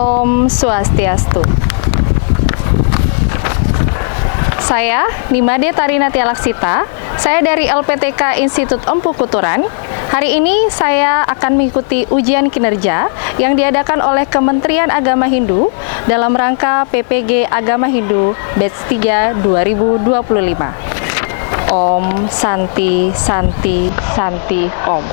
Om Swastiastu. Saya Nimade Tarinati Alaksita, saya dari LPTK Institut Empu Kuturan. Hari ini saya akan mengikuti ujian kinerja yang diadakan oleh Kementerian Agama Hindu dalam rangka PPG Agama Hindu Batch 3 2025. Om Santi Santi Santi Om.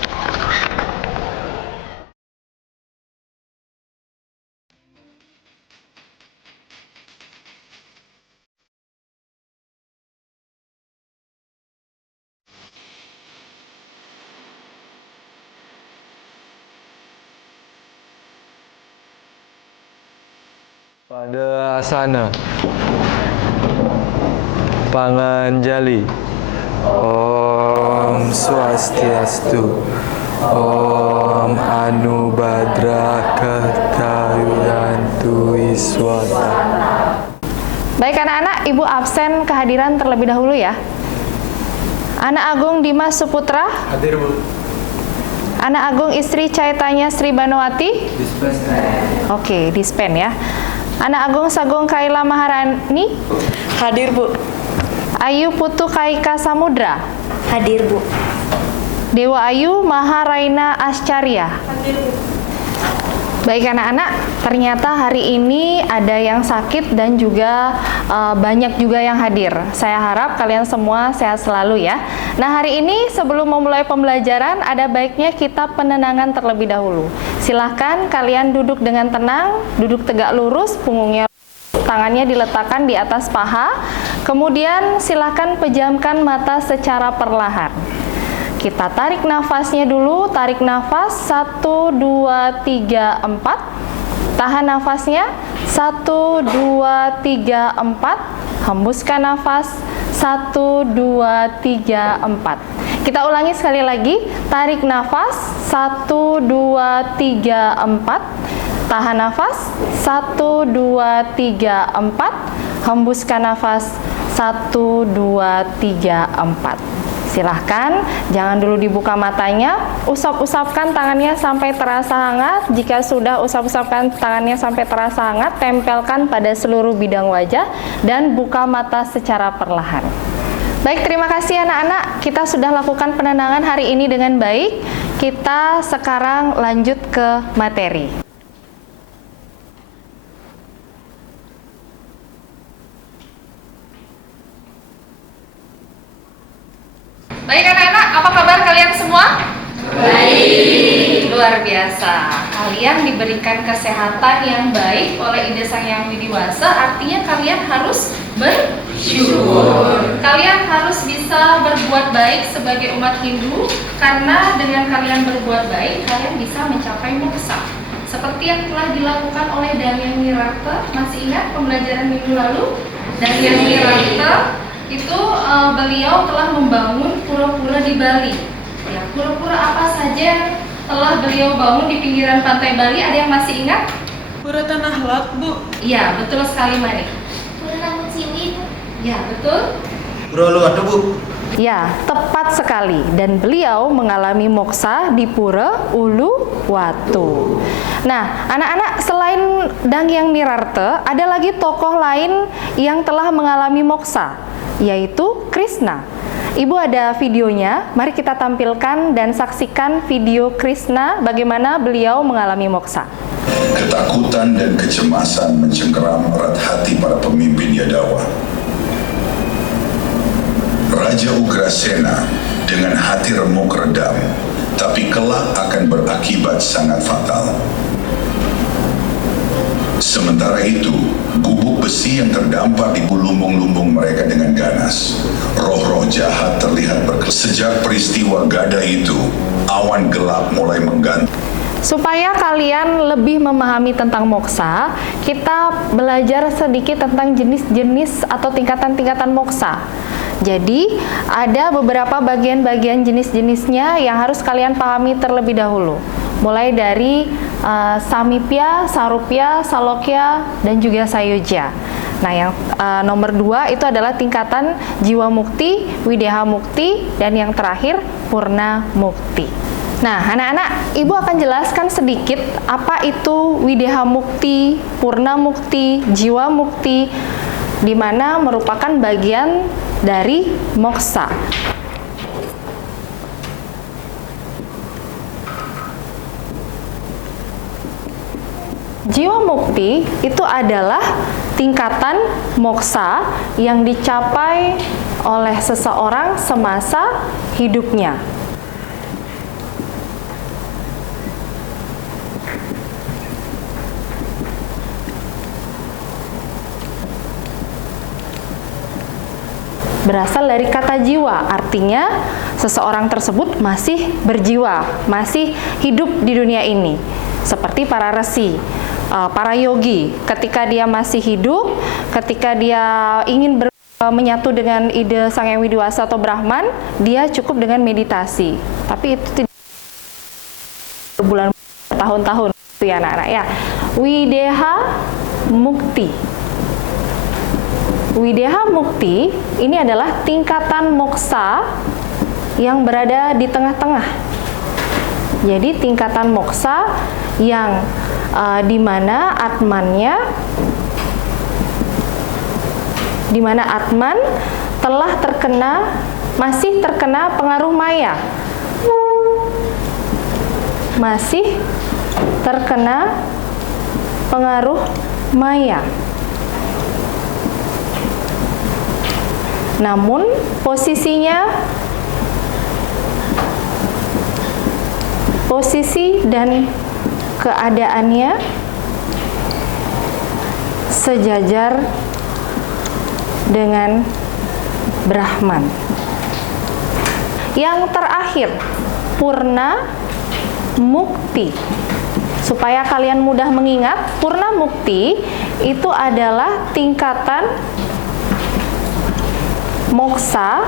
Pada asana Panganjali. Om Swastiastu. Om Anubhadra Ketayurantu Iswata. Baik anak-anak, Ibu absen kehadiran terlebih dahulu ya. Anak Agung Dimas Suputra. Hadir, Bu. Anak Agung istri Caitanya Sri Banowati. Dispen. Oke, dispen ya. Anak Agung Sagung Kaila Maharani. Hadir, Bu. Ayu Putu Kaika Samudra. Hadir, Bu. Dewa Ayu Maharaina Ascarya. Hadir, Bu. Baik anak-anak, ternyata hari ini ada yang sakit dan juga banyak juga yang hadir. Saya harap kalian semua sehat selalu ya. Nah, hari ini sebelum memulai pembelajaran ada baiknya kita penenangan terlebih dahulu. Silahkan kalian duduk dengan tenang, duduk tegak lurus, punggungnya tangannya diletakkan di atas paha. Kemudian silahkan pejamkan mata secara perlahan. Kita tarik nafasnya dulu, tarik nafas 1, 2, 3, 4. Tahan nafasnya 1, 2, 3, 4. Hembuskan nafas 1, 2, 3, 4. Kita ulangi sekali lagi, tarik nafas 1, 2, 3, 4. Tahan nafas 1, 2, 3, 4. Hembuskan nafas 1, 2, 3, 4. Silahkan, jangan dulu dibuka matanya, usap-usapkan tangannya sampai terasa hangat. Jika sudah usap-usapkan tangannya sampai terasa hangat, tempelkan pada seluruh bidang wajah dan buka mata secara perlahan. Baik, terima kasih anak-anak. Kita sudah lakukan penenangan hari ini dengan baik. Kita sekarang lanjut ke materi. Baik anak-anak, apa kabar kalian semua? Baik. Luar biasa. Kalian diberikan kesehatan yang baik oleh Ida Sang Yang Widi Wasa, artinya kalian harus bersyukur. Kalian harus bisa berbuat baik sebagai umat Hindu, karena dengan kalian berbuat baik, kalian bisa mencapai moksa. Seperti yang telah dilakukan oleh Danyang Nirarta, masih ingat pembelajaran minggu lalu? Danyang Nirarta itu beliau telah membangun pura-pura di Bali. Ya, pura-pura apa saja telah beliau bangun di pinggiran pantai Bali? Ada yang masih ingat? Pura Tanah Lot, Bu. Iya, betul sekali Mari. Pura Rambut Siwi, Bu. Ya, betul. Pura Uluwatu, Bu. Ya, tepat sekali. Dan beliau mengalami moksa di Pura Uluwatu. Nah, anak-anak, selain Danyang Nirarta, ada lagi tokoh lain yang telah mengalami moksa, yaitu Krishna. Ibu ada videonya, mari kita tampilkan dan saksikan video Krishna bagaimana beliau mengalami moksa. Ketakutan dan kecemasan mencengkeram erat hati para pemimpin Yadawa. Raja Ugrasena dengan hati remuk redam, tapi kelak akan berakibat sangat fatal. Sementara itu, gubuk besi yang terdampar di lumbung-lumbung mereka dengan ganas. Roh-roh jahat terlihat sejak peristiwa Gada itu, awan gelap mulai mengganti. Supaya kalian lebih memahami tentang moksa, kita belajar sedikit tentang jenis-jenis atau tingkatan-tingkatan moksa. Jadi, ada beberapa bagian-bagian jenis-jenisnya yang harus kalian pahami terlebih dahulu. Mulai dari Samipya, Sarupya, Salokya, dan juga Sayujya. Nah, yang nomor 2 itu adalah tingkatan Jiwa Mukti, Wideha Mukti, dan yang terakhir Purna Mukti. Nah, anak-anak, Ibu akan jelaskan sedikit apa itu Wideha Mukti, Purna Mukti, Jiwa Mukti, di mana merupakan bagian dari moksa. Jiwa mukti itu adalah tingkatan moksa yang dicapai oleh seseorang semasa hidupnya. Berasal dari kata jiwa, artinya seseorang tersebut masih berjiwa, masih hidup di dunia ini. Seperti para resi, para yogi, ketika dia masih hidup, ketika dia ingin menyatu dengan ide Sang Hyang Widiwasa atau Brahman, dia cukup dengan meditasi. Tapi itu tidak berbulan tahun-tahun itu ya anak-anak ya. Wideha Mukti. Wideha Mukti ini adalah tingkatan moksa yang berada di tengah-tengah. Jadi tingkatan moksa yang di mana Atman telah masih terkena pengaruh maya. Masih terkena pengaruh maya. Namun posisi dan keadaannya sejajar dengan Brahman. Yang terakhir, Purna Mukti. Supaya kalian mudah mengingat, Purna Mukti itu adalah tingkatan moksa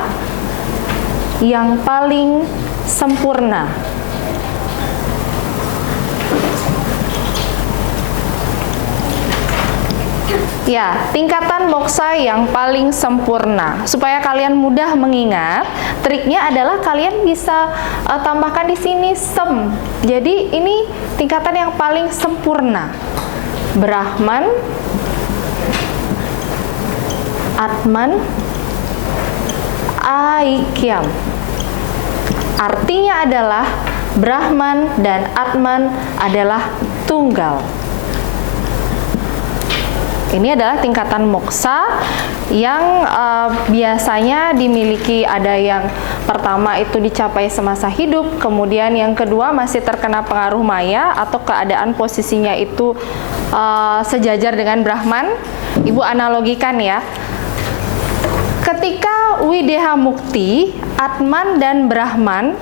yang paling sempurna. Ya, tingkatan moksa yang paling sempurna. Supaya kalian mudah mengingat, triknya adalah kalian bisa tambahkan di sini sem. Jadi ini tingkatan yang paling sempurna. Brahman, Atman, Aikyam. Artinya adalah Brahman dan Atman adalah tunggal. Ini adalah tingkatan moksa yang biasanya dimiliki, ada yang pertama itu dicapai semasa hidup, kemudian yang kedua masih terkena pengaruh maya atau keadaan posisinya itu sejajar dengan Brahman. Ibu analogikan ya. Ketika Wideha Mukti, Atman dan Brahman,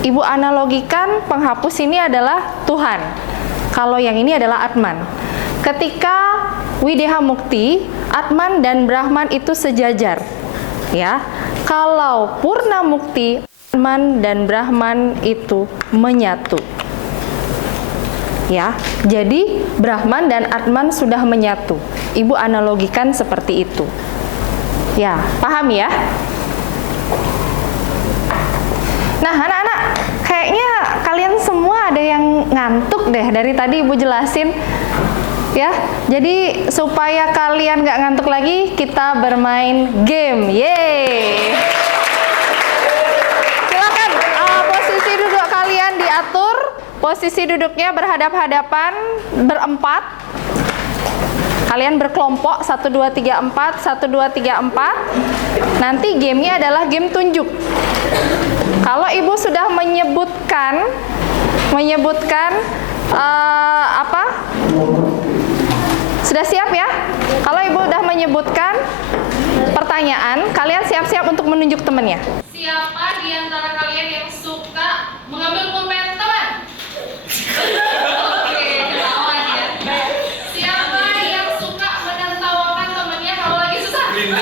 Ibu analogikan penghapus ini adalah Tuhan. Kalau yang ini adalah Atman. Ketika Wideha Mukti, Atman dan Brahman itu sejajar. Ya. Kalau Purna Mukti, Atman dan Brahman itu menyatu. Ya. Jadi Brahman dan Atman sudah menyatu. Ibu analogikan seperti itu. Ya, paham ya? Nah, anak-anak, kayaknya kalian semua ada yang ngantuk deh dari tadi Ibu jelasin. Ya, jadi supaya kalian nggak ngantuk lagi, kita bermain game. Yeay! Silakan, posisi duduk kalian diatur. Posisi duduknya berhadap-hadapan, berempat. Kalian berkelompok 1, 2, 3, 4, 1, 2, 3, 4. Nanti gamenya adalah game tunjuk. Kalau Ibu sudah menyebutkan sudah siap ya? Kalau Ibu sudah menyebutkan pertanyaan, kalian siap-siap untuk menunjuk temannya. Siapa di antara kalian yang suka mengambil pulpen teman? Oke, ketahuan ya. Siapa yang suka menertawakan temannya kalau lagi susah? Kamu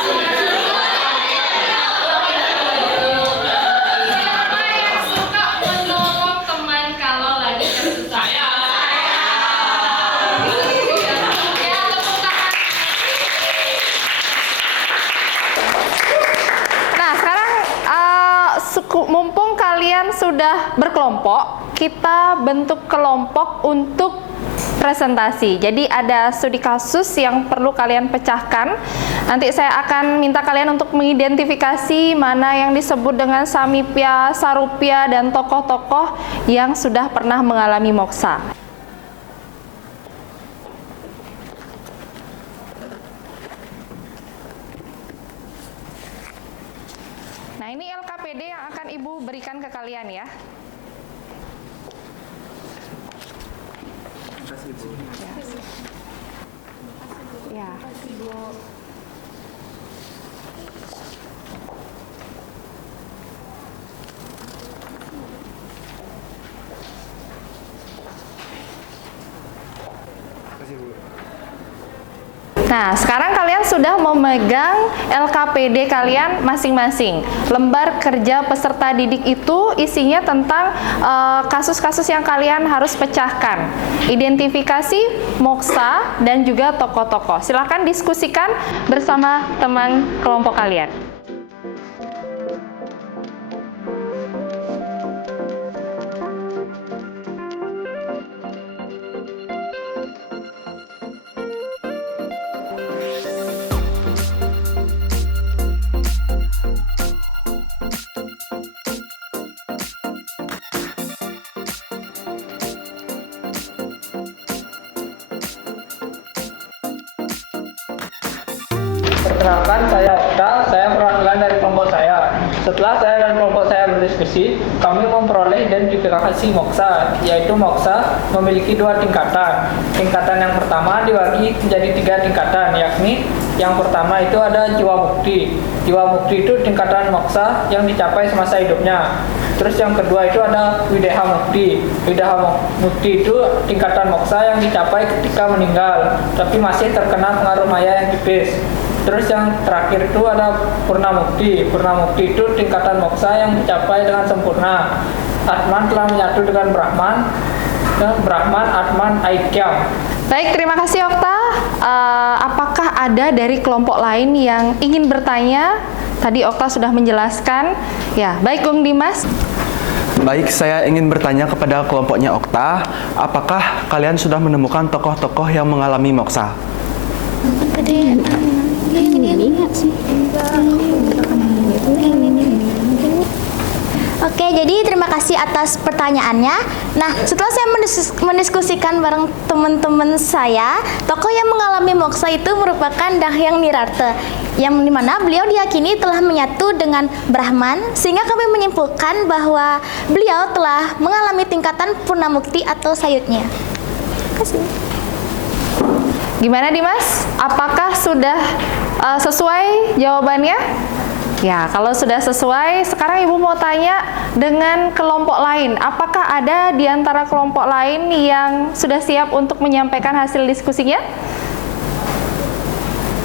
suka menertawakan teman? Siapa yang suka menolong teman kalau lagi kesusahan? sudah berkelompok, kita bentuk kelompok untuk presentasi. Jadi ada studi kasus yang perlu kalian pecahkan. Nanti saya akan minta kalian untuk mengidentifikasi mana yang disebut dengan samipya, sarupya, dan tokoh-tokoh yang sudah pernah mengalami moksa. Nah, ini LKPD yang akan Ibu berikan ke kalian ya. Ya. Nah, sekarang kalian sudah memegang LKPD kalian masing-masing. Lembar kerja peserta didik itu isinya tentang kasus-kasus yang kalian harus pecahkan. Identifikasi, moksa, dan juga tokoh-tokoh. Silakan diskusikan bersama teman kelompok kalian. Perkenalkan, saya Okta, saya perwakilan dari kelompok saya. Setelah saya dan kelompok saya berdiskusi, kami memperoleh identifikasi moksa, yaitu moksa memiliki 2 tingkatan. Tingkatan yang pertama dibagi menjadi 3 tingkatan, yakni yang pertama itu ada jiwa mukti. Jiwa mukti itu tingkatan moksa yang dicapai semasa hidupnya. Terus yang kedua itu ada wideha mukti. Wideha mukti itu tingkatan moksa yang dicapai ketika meninggal, tapi masih terkena pengaruh maya yang tipis. Terus yang terakhir itu ada purna mukti. Purna mukti itu tingkatan moksa yang dicapai dengan sempurna. Atman telah menyatu dengan Brahman, dan Brahman, Atman, Aikyam. Baik, terima kasih Okta. Apakah ada dari kelompok lain yang ingin bertanya? Tadi Okta sudah menjelaskan. Ya, baik Gung Dimas. Baik, saya ingin bertanya kepada kelompoknya Okta, apakah kalian sudah menemukan tokoh-tokoh yang mengalami moksa? Oke, jadi terima kasih atas pertanyaannya. Nah, setelah saya mendiskusikan bareng teman-teman saya, tokoh yang mengalami moksa itu merupakan Dahyang Nirarta, yang dimana beliau diyakini telah menyatu dengan Brahman, sehingga kami menyimpulkan bahwa beliau telah mengalami tingkatan purnamukti atau sayutnya. Terima kasih. Gimana Dimas? Apakah sudah sesuai jawabannya? Ya, kalau sudah sesuai, sekarang Ibu mau tanya dengan kelompok lain. Apakah ada di antara kelompok lain yang sudah siap untuk menyampaikan hasil diskusinya?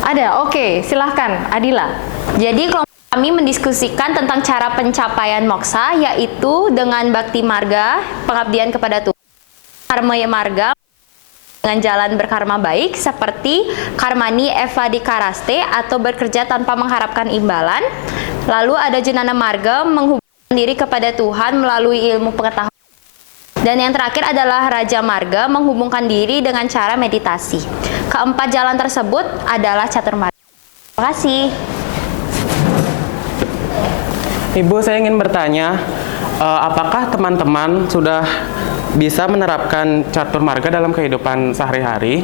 Ada, oke, silahkan Adila. Jadi kelompok kami mendiskusikan tentang cara pencapaian moksa, yaitu dengan bakti marga, pengabdian kepada Tuhan, karma marga, dengan jalan berkarma baik seperti karmani evadikaraste atau bekerja tanpa mengharapkan imbalan. Lalu ada jenana marga, menghubungkan diri kepada Tuhan melalui ilmu pengetahuan. Dan yang terakhir adalah raja marga, menghubungkan diri dengan cara meditasi. Keempat jalan tersebut adalah catur marga. Terima kasih. Ibu, saya ingin bertanya, apakah teman-teman sudah bisa menerapkan catur marga dalam kehidupan sehari-hari?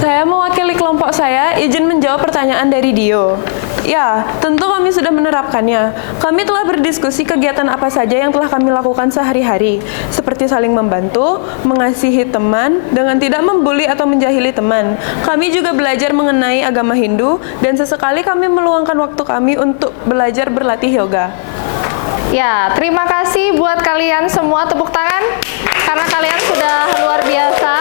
Saya mewakili kelompok saya izin menjawab pertanyaan dari Dio. Ya, tentu kami sudah menerapkannya. Kami telah berdiskusi kegiatan apa saja yang telah kami lakukan sehari-hari, seperti saling membantu, mengasihi teman, dengan tidak membuli atau menjahili teman. Kami juga belajar mengenai agama Hindu, dan sesekali kami meluangkan waktu kami untuk belajar berlatih yoga. Ya, terima kasih buat kalian semua, tepuk tangan karena kalian sudah luar biasa.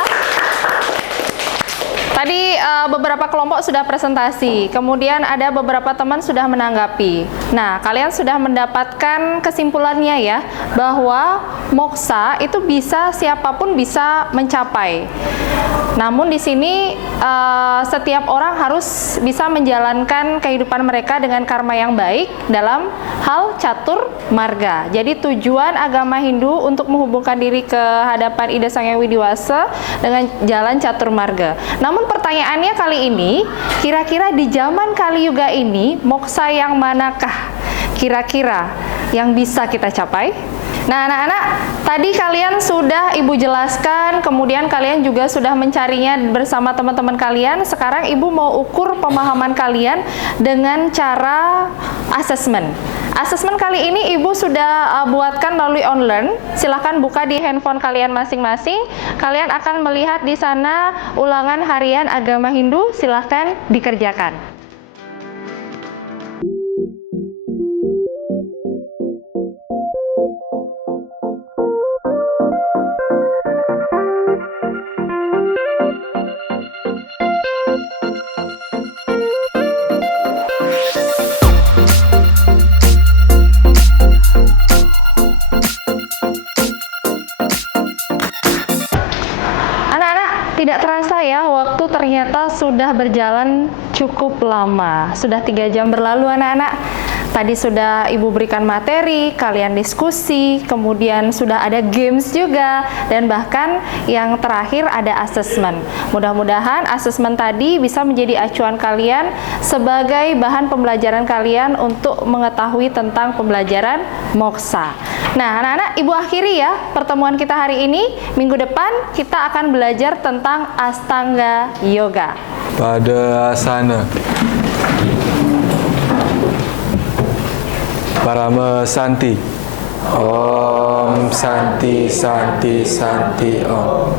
Tadi beberapa kelompok sudah presentasi, kemudian ada beberapa teman sudah menanggapi. Nah, kalian sudah mendapatkan kesimpulannya ya, bahwa moksa itu bisa siapapun bisa mencapai. Namun di sini setiap orang harus bisa menjalankan kehidupan mereka dengan karma yang baik dalam hal catur marga. Jadi tujuan agama Hindu untuk menghubungkan diri ke hadapan Ida Sang Hyang Widiwasa dengan jalan catur marga. Namun pertanyaannya kali ini, kira-kira di zaman Kali Yuga ini, moksa yang manakah kira-kira yang bisa kita capai? Nah, anak-anak, tadi kalian sudah Ibu jelaskan, kemudian kalian juga sudah mencarinya bersama teman-teman kalian. Sekarang Ibu mau ukur pemahaman kalian dengan cara asesmen. Asesmen kali ini Ibu sudah buatkan melalui online. Silahkan buka di handphone kalian masing-masing. Kalian akan melihat di sana ulangan harian agama Hindu. Silahkan dikerjakan. Tidak terasa ya, waktu ternyata sudah berjalan cukup lama. Sudah 3 jam berlalu anak-anak. Tadi sudah Ibu berikan materi, kalian diskusi, kemudian sudah ada games juga, dan bahkan yang terakhir ada asesmen. Mudah-mudahan asesmen tadi bisa menjadi acuan kalian sebagai bahan pembelajaran kalian untuk mengetahui tentang pembelajaran moksa. Nah, anak-anak, Ibu akhiri ya pertemuan kita hari ini. Minggu depan kita akan belajar tentang Astanga Yoga. Pada asana. Parama Santi. Om Santi Santi Santi Om.